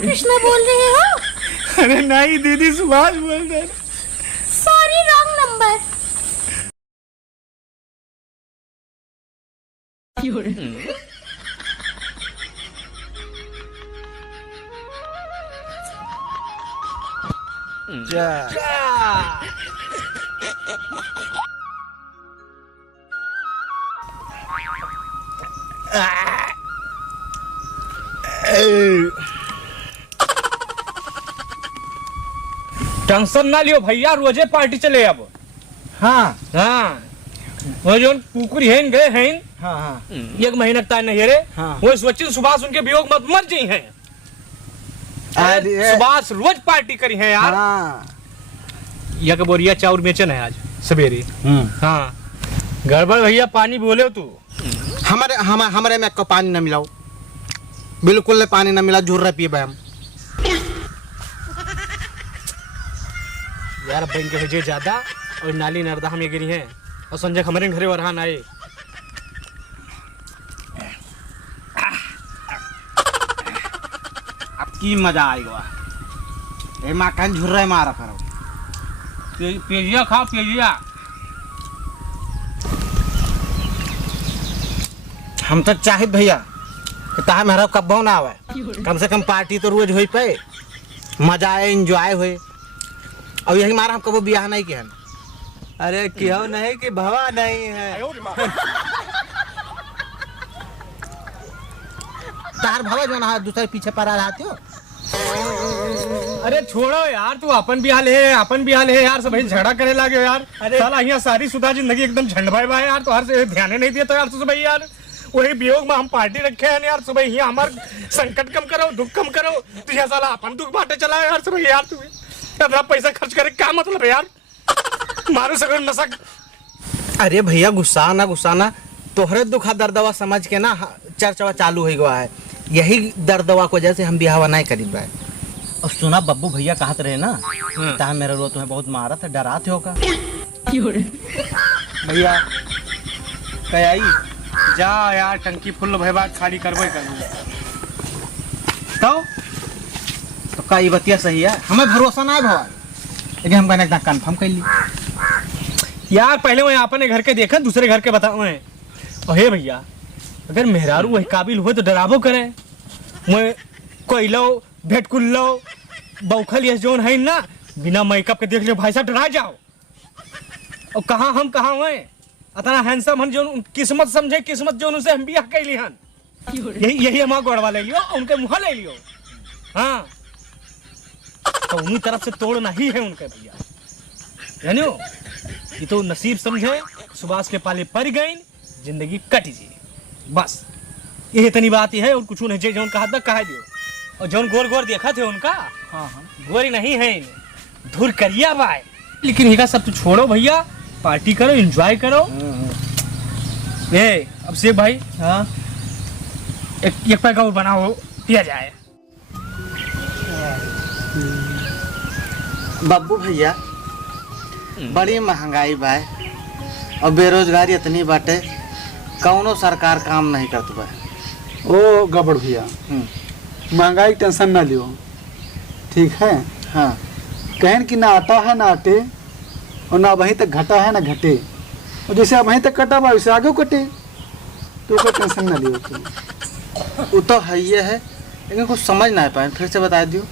कृष्णा बोल रहे हो? अरे नहीं दीदी, सुभाष बोल रहे। Sorry, wrong number. टेंशन ना लियो भैया, रोजे पार्टी चले अब। हाँ हाँ, वो जो कुकुरी हैं गए हैं, हाँ हाँ 1 महीना तक नहीं है रे। हाँ। वो सोचिन सुभाष उनके वियोग मत मर जी हैं। अरे सुभाष रोज पार्टी करी है यार। हाँ। एक बोरिया चाउर बेचन है आज सवेरे। हाँ गड़बड़ भैया, पानी बोले तू। हमारे में को पानी न मिलाओ, बिल्कुल पानी न मिला, झुर्रा पिए भाई हम। यार बैंक के वजह ज्यादा और नाली नर्दा हम ये गिरी हैं और संजय हमारे घरे वरहान आए। अब की मजा आएगा। ए माँ कान झुर्रा मारा करो। पेजिया खाओ पेजिया। हम तो चाहिए भैया कि ताहा मेरा कब्बो ना आवे, कम से कम पार्टी तो रोज होई पे, मजा आए, एंजॉय हुए। और यही मारा हम कबो ब्याह नहीं किया। अरे क्यों नहीं कि भवा नहीं है। तार भवा जो ना दूसरे पीछे पड़ा रहते हो। अरे छोड़ो यार, तू अपन भी हाल है, अपन भी हाल है यार, सब झगड़ा करे लागे यार। अरे साला यहाँ सारी सुधा जिंदगी एकदम झंडभाई भाई यार, तो हर से ध्यान नहीं दिया तो यार सुबह यार वही वियोग में हम पार्टी रखे हैं यार। सुबह यहाँ हमारे संकट कम करो, दुख कम करो, तो यहाँ साला अपन दुख बांटे चला यार सुबह यार। तुम्हें इतना पैसा खर्च करे क्या मतलब है यार, मारो सगर नशा। अरे भैया गुस्सा ना, तोहरे दुखा दर्दवा समझ के ना चर्चा चालू हो गया है। यही दर्दवा को वजह से हम ब्याह नहीं करी पाए। और सुना बब्बू भैया कहते रहे ना, ता मेरे रो तुम्हें बहुत मारा था, डराते हो का? भैया कई जा यार, टंकी फुल भैया खाली करबे कर। तो का ये बतिया सही है, हमें भरोसा ना है भवा, लेकिन हम कहने एकदम कंफर्म कर ली यार। पहले मैं अपने घर के देखा, दूसरे घर के बताओ मैं। और हे भैया, अगर मेहरारू वही काबिल हो तो डराबो करे। मैं कोई लो भेट कुल लो बौखल ये जोन है ना, बिना मेकअप के देख लियो भाई साहब डरा जाओ। और कहाँ हम कहाँ हुए इतना हैंडसम हन, जो किस्मत समझे, किस्मत जो उनसे हम बियाह कैली हन। यही हमारा गोड़वा ले लियो, उनके मुँह ले लियो। हाँ तो उन्हीं तरफ से तोड़ना ही है उनके भैया, जानियो। ये तो नसीब समझे, सुभाष के पाले पड़ गई, जिंदगी कट जी, बस यही इतनी बात ही है। और कुछ नहीं, जो कहा था कहा दियो। और जो गोर गोर देखा थे उनका, हाँ गोरी नहीं है, धुर करिया बाय। लेकिन ये सब तो छोड़ो भैया, पार्टी करो, एंजॉय करो। ए अब से भाई, हाँ एक पैक और बनाओ, पिया जाए। बब्बू भैया बड़ी महंगाई बा और बेरोजगारी इतनी बाटे, कौनो सरकार काम नहीं करत बा। ओ गबड़ भैया, महंगाई टेंशन ना लियो, ठीक है। हाँ कहन कि ना आता है ना आटे, और ना वहीं तक घटा है ना घटे, और जैसे वहीं तक कटा बा वैसे आगे कटे, तो कोई टेंशन ना लियो। वो तो है ये है, लेकिन कुछ समझ ना पाए, फिर से बता दियो।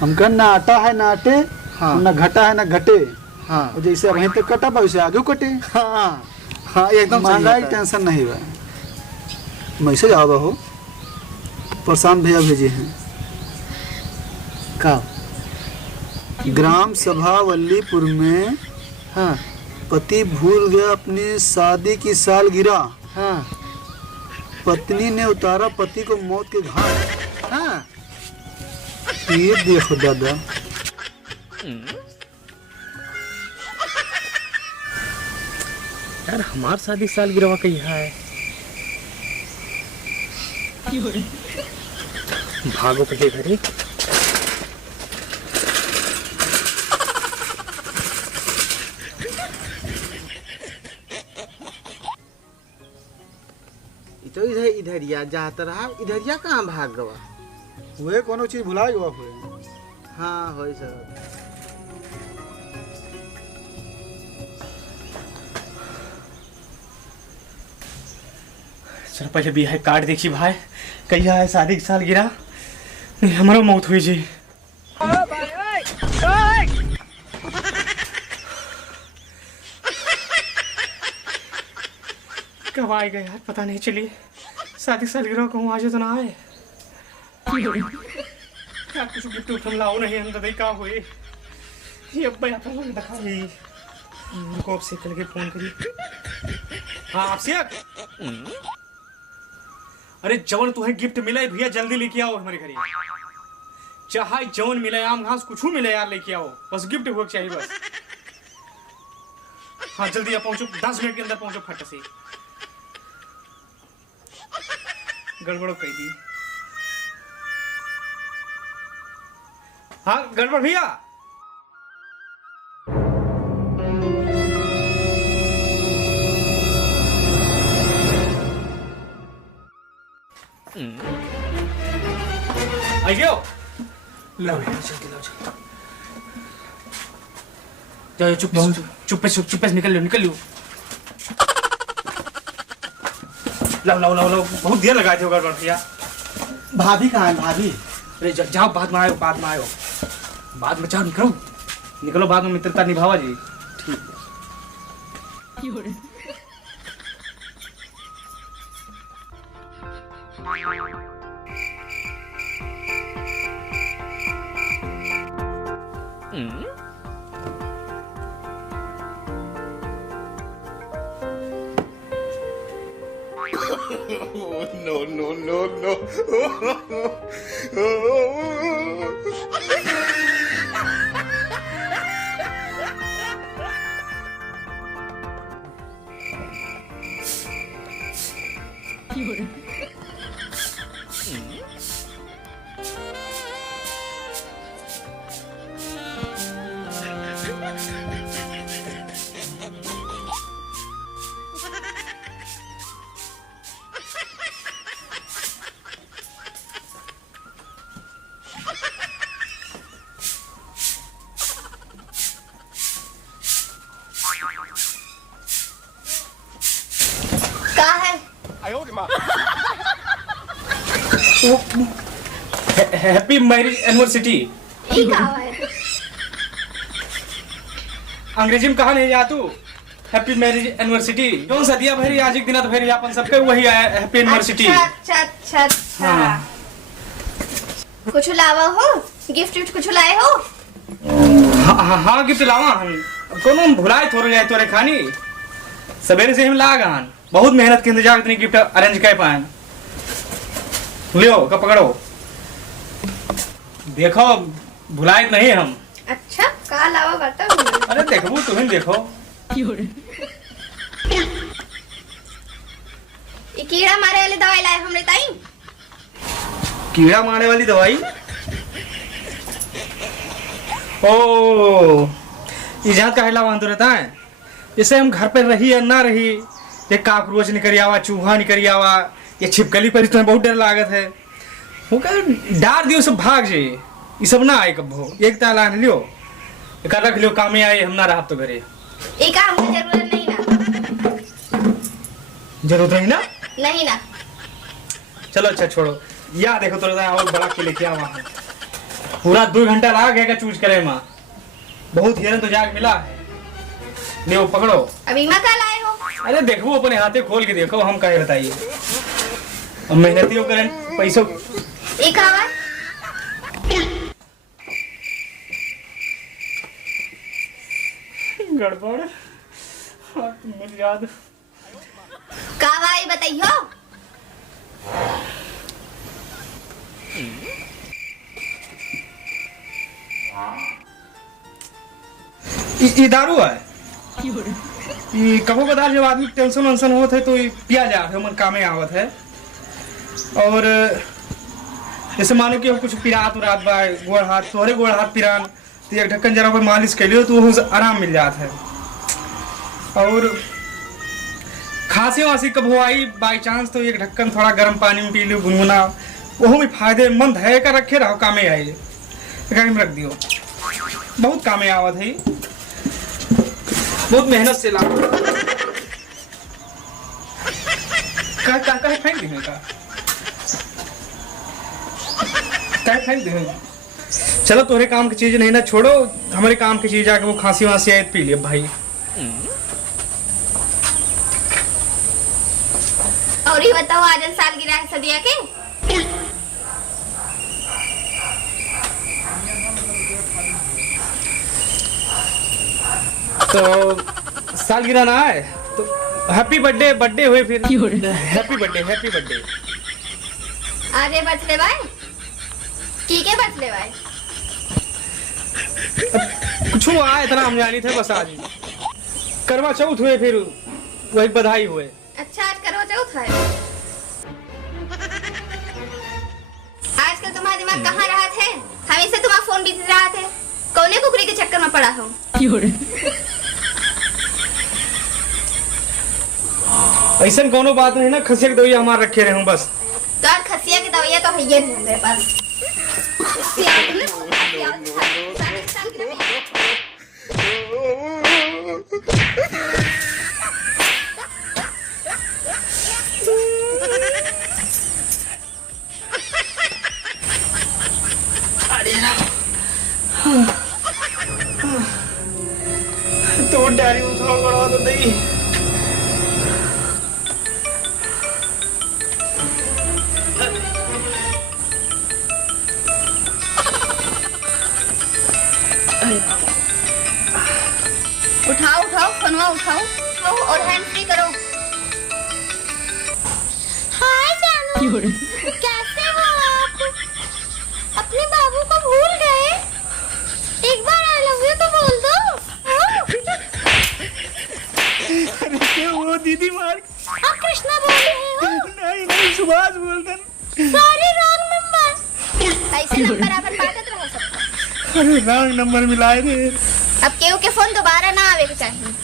हम कह ना आता है ना आटे, हाँ ना घटा है ना घटे, हाँ और जैसे वहीं तक कटा बा वैसे आगे कटे। हाँ हाँ एकदम महंगाई टेंशन नहीं बा। मैसेज आवा हो, प्रशांत भैया भेजे हैं। का ग्राम सभा वल्लीपुर में हाँ पति भूल गया अपनी शादी की सालगिरह, हाँ पत्नी ने उतारा पति को मौत के घाट। हाँ ये देखो दादा, यार हमार शादी साल गिरवा कही है। भागो पहले घरे। तो इधर इधरिया जाता रहा, इधरिया कहाँ भाग गवा? हुए कोनो चीज भुला गया हुए। हाँ होई सर। चल पहले बियाह कार्ड देखी भाई, कहिया है शादी के साल गिरा, नहीं हमारा मौत हुई जी। कब आएगा यार पता नहीं चली, शादी साल गिरा कहूँ आज तो ना आए यार, कुछ गिफ्ट उठम लाओ नहीं हम तो का हुए ये अब्बा यहाँ पर दिखा रही उनको अब से कल के फोन करी। हाँ आपसे अरे जवन तुम्हें गिफ्ट मिला है भैया जल्दी लेके आओ हमारे घर, चाहे जवन मिले आम घास कुछ मिले यार लेके आओ, बस गिफ्ट हो चाहिए बस। हाँ जल्दी आप पहुंचो, 10 मिनट के अंदर पहुंचो फट से, गड़बड़ कह दी। हाँ गड़बड़ भैया। आइयो लो जाओ चुप पे निकल लो लाओ बहुत देर लगाए थे होगा भैया। भाभी कहाँ है भाभी? अरे जाओ बाद में आयो बाद में जाओ निकलो बाद में मित्रता निभावा जी। ठीक है हैप्पी मैरिज एनिवर्सरी। अंग्रेजी में कहा नहीं जा तू, हैप्पी मैरिज एनिवर्सरी कौन सा दिया भैरी आज एक दिन तो भैरी अपन सबके वही आया हैप्पी एनिवर्सरी। अच्छा कुछ लावा हो गिफ्ट कुछ लाए हो? हाँ गिफ्ट लावा हम कोनो भुलाए थोड़े जाए तोरे खानी सवेरे से हम लागान बहुत मेहनत के इंतजार इतनी गिफ्ट अरेंज कर पाए। लियो का पकड़ो देखो भुलाए नहीं हम। अच्छा का लावा बताओ। अरे देखो तुम्हें देखो ये कीड़ा मारे वाली दवाई लाए हमने ताई। कीड़ा मारने वाली दवाई? ओ इजाद का हिला बांध रहता है जैसे हम घर पर रही या ना रही, ये काकरोच निकल आवा चूहा निकल आवा ये छिपकली पर तुम्हें बहुत डर लागत है वो डार दियो सब भाग जाए ये सब ना आए कब एक ताला लियो एक रख लियो कामे आए हम ना रहा तो घरे। एक काम की जरूरत नहीं ना। जरूरत नहीं ना? नहीं ना। चलो अच्छा छोड़ो या देखो तो और बड़ा के लेके आवा पूरा 2 घंटा लगा गया चूज करे माँ बहुत हिरन तो जाग मिला है। ले पकड़ो। अभी माँ कल आए हो? अरे देखो अपने हाथे खोल के देखो हम कहे बताइए अब मेहनतियों करें पैसों एक आवाज गड़बड़ मुझे याद कावाई बताइयो। ये दारू है ये कबो कदार जब आदमी टेंशन वेंशन होता है तो ये पिया जा है मन कामे आवत है। और जैसे मानो कि कुछ पिरात उरात बा गोड़ हाथ तोहरे गोड़ हाथ पिरान तो एक ढक्कन जरा पर मालिश कर लियो तो वो आराम मिल जाता है। और खांसी वासी कब हो आई बाई चांस तो एक ढक्कन थोड़ा गर्म पानी में पी लो गुनगुना वो भी फायदेमंद है का रखे रहो कामे आए घर में रख दियो बहुत कामे आवत है बहुत मेहनत से ला का फेंक देने का फेंक दे चलो तोहरे काम की चीज नहीं ना छोड़ो हमारे काम की चीज आके वो खांसी वांसी आए पी लिया भाई और ये बताओ आज सालगिरह है सदिया के तो सालगिरह ना आए तो हैप्पी बर्थडे हुए फिर हैप्पी बर्थडे अरे बर्थडे भाई की के बर्थडे भाई कुछ आए इतना हम जानी थे बस आज करवा चौथ हुए फिर वही बधाई हुए अच्छा आज करवा चौथ है आजकल तुम्हारा दिमाग कहाँ रहा थे हमेशा तुम्हारा फोन बिजी रहा थे कौने कुकरी के चक्कर में पड़ा हो ऐसा कोनो बात नहीं ना खसिया की दवाइयाँ हमारे रखे रहे हूँ बस तो आज खसिया की दवाइयाँ तो है ये नहीं मेरे पास तो डैडी उठा बड़ा तो नहीं उठाओ फोनवा उठाओ और हैंड फ्री करो हाय जानू कैसे हो आप अपने बाबू को भूल गए एक बार आई लव यू तो बोल दो अरे वो दीदी मार आप कृष्णा बोल रहे हो नहीं सुभाष बोलते सॉरी रॉन्ग नंबर ऐसे नंबर अपन बातत रह सकता अरे रॉन्ग नंबर मिलाए रे अब केहू के फोन दोबारा ना आवे के चाहिए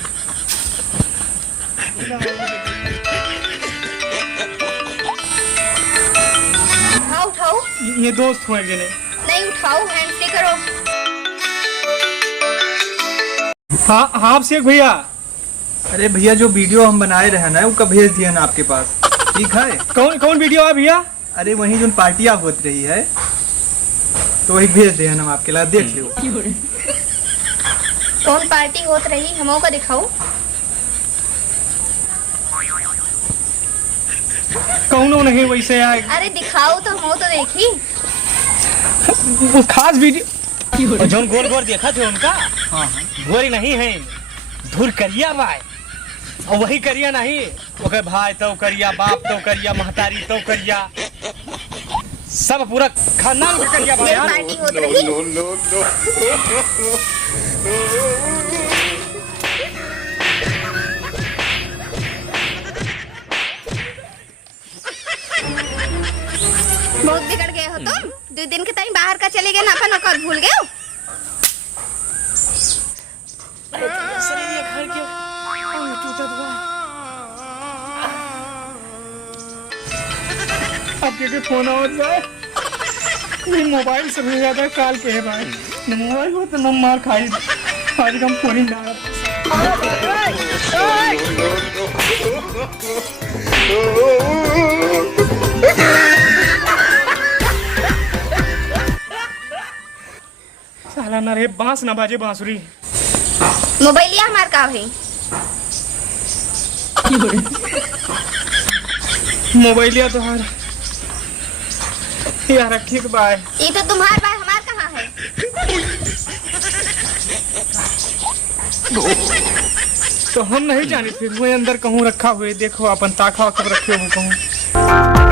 उठाओ ये दोस्त हुए जिन्हें नहीं उठाओ हैंड फ्री करो हाँ शेख भैया अरे भैया जो वीडियो हम बनाए रहे ना वो कब भेज दिया ना आपके पास ठीक है कौन वीडियो है भैया अरे वही जो पार्टियां होत रही है तो वही भेज दिया हम आपके लिए देख लो कौन पार्टी होत रही हमों को दिखाओ कौनो नहीं वैसे आए अरे दिखाओ तो हमों तो देखी वो खास वीडियो जो गोल गोल देखा थे उनका हाँ गोरी नहीं है धुर करिया भाई और वही करिया नहीं ओके भाई तो करिया बाप तो करिया महतारी तो करिया सब पूरा खानदान का करिया भाई ये पार्टी होत रही बहुत बिगड़ गए हो तुम 2 दिन के टाइम बाहर का चले गए ना अपन औकात भूल गए हो अब के फोन आवत जाए नहीं मोबाइल से भी ज्यादा काल के है भाई न मोबाइल हो तो न मार खाई आज हम फोन ही डाल साला ना रे बांस ना बाजे बांसुरी मोबाइलिया हमार का है मोबाइलिया तो हार यार रखी के बाय ये तो तुम्हार बाय हमार कहाँ है तो हम नहीं जाने फिर वो अंदर कहूँ रखा हुए देखो अपन ताखा कब रखे हो कहूँ